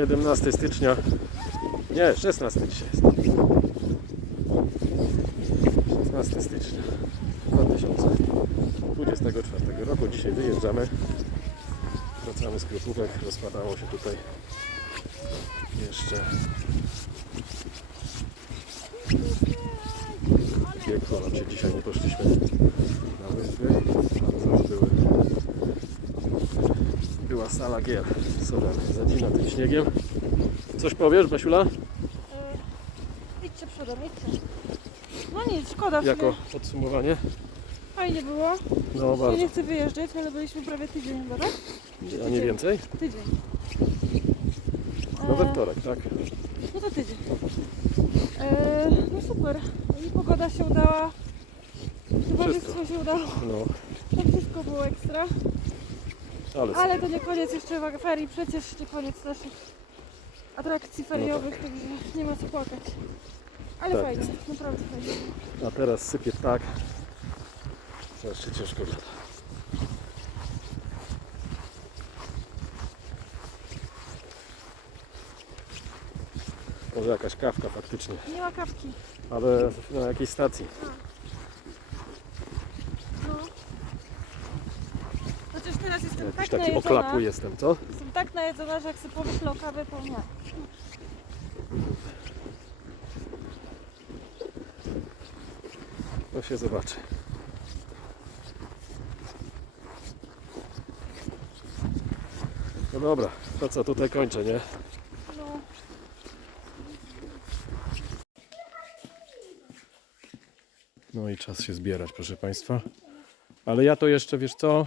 17 stycznia. Nie, 16 dzisiaj jest. 16 stycznia 2024 roku. Dzisiaj wyjeżdżamy. Wracamy z kropówek. Rozpadało się tutaj jeszcze piekło. Znaczy dzisiaj nie poszliśmy sala gier. Soren zadzina tym śniegiem. Coś powiesz, Basiula? E, idźcie przodem, idźcie. No nic, szkoda. w Jako sumie. podsumowanie. Fajnie było. No Ja bardzo. nie chcę wyjeżdżać, ale byliśmy prawie tydzień chyba, tak? A nie więcej? Tydzień. No we E, wtorek, tak? No to tydzień. E, no super. I pogoda się udała. Towarzystwo się udało. No, To wszystko było ekstra. Ale, Ale to nie koniec jeszcze ferii, przecież nie koniec naszych atrakcji feriowych, także nie ma co płakać. Ale Tak fajnie, naprawdę fajnie. A teraz sypie tak. Zobaczcie, ciężko lata. Może jakaś kawka faktycznie, Nie ma kawki. ale na jakiejś stacji. No. Chociaż teraz jestem Jakiś tak taki najedzona, oklapły jestem, co? jestem tak najedzona, że jak sobie pomyślę o kawie, to nie. To się zobaczy. No dobra, to co tutaj kończę, nie? No. No i czas się zbierać, proszę Państwa. Ale ja to jeszcze, wiesz co?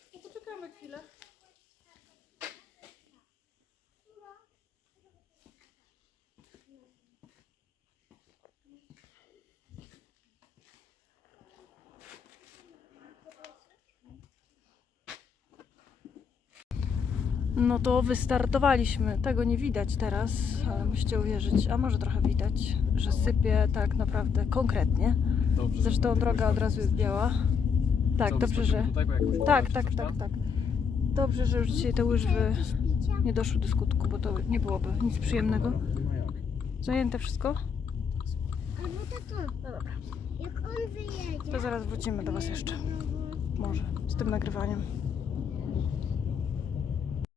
No to wystartowaliśmy. Tego nie widać teraz, ale musicie uwierzyć, a może trochę widać, że sypie tak naprawdę konkretnie. Dobrze. Zresztą droga od razu jest biała. Tak, dobrze, że. Tak, tak, tak, tak. Dobrze, że już dzisiaj te łyżwy nie doszły do skutku, bo to nie byłoby nic przyjemnego. Zajęte wszystko? Albo tato, No dobra. jak on wyjedzie. To zaraz wrócimy do Was jeszcze. Może z tym nagrywaniem.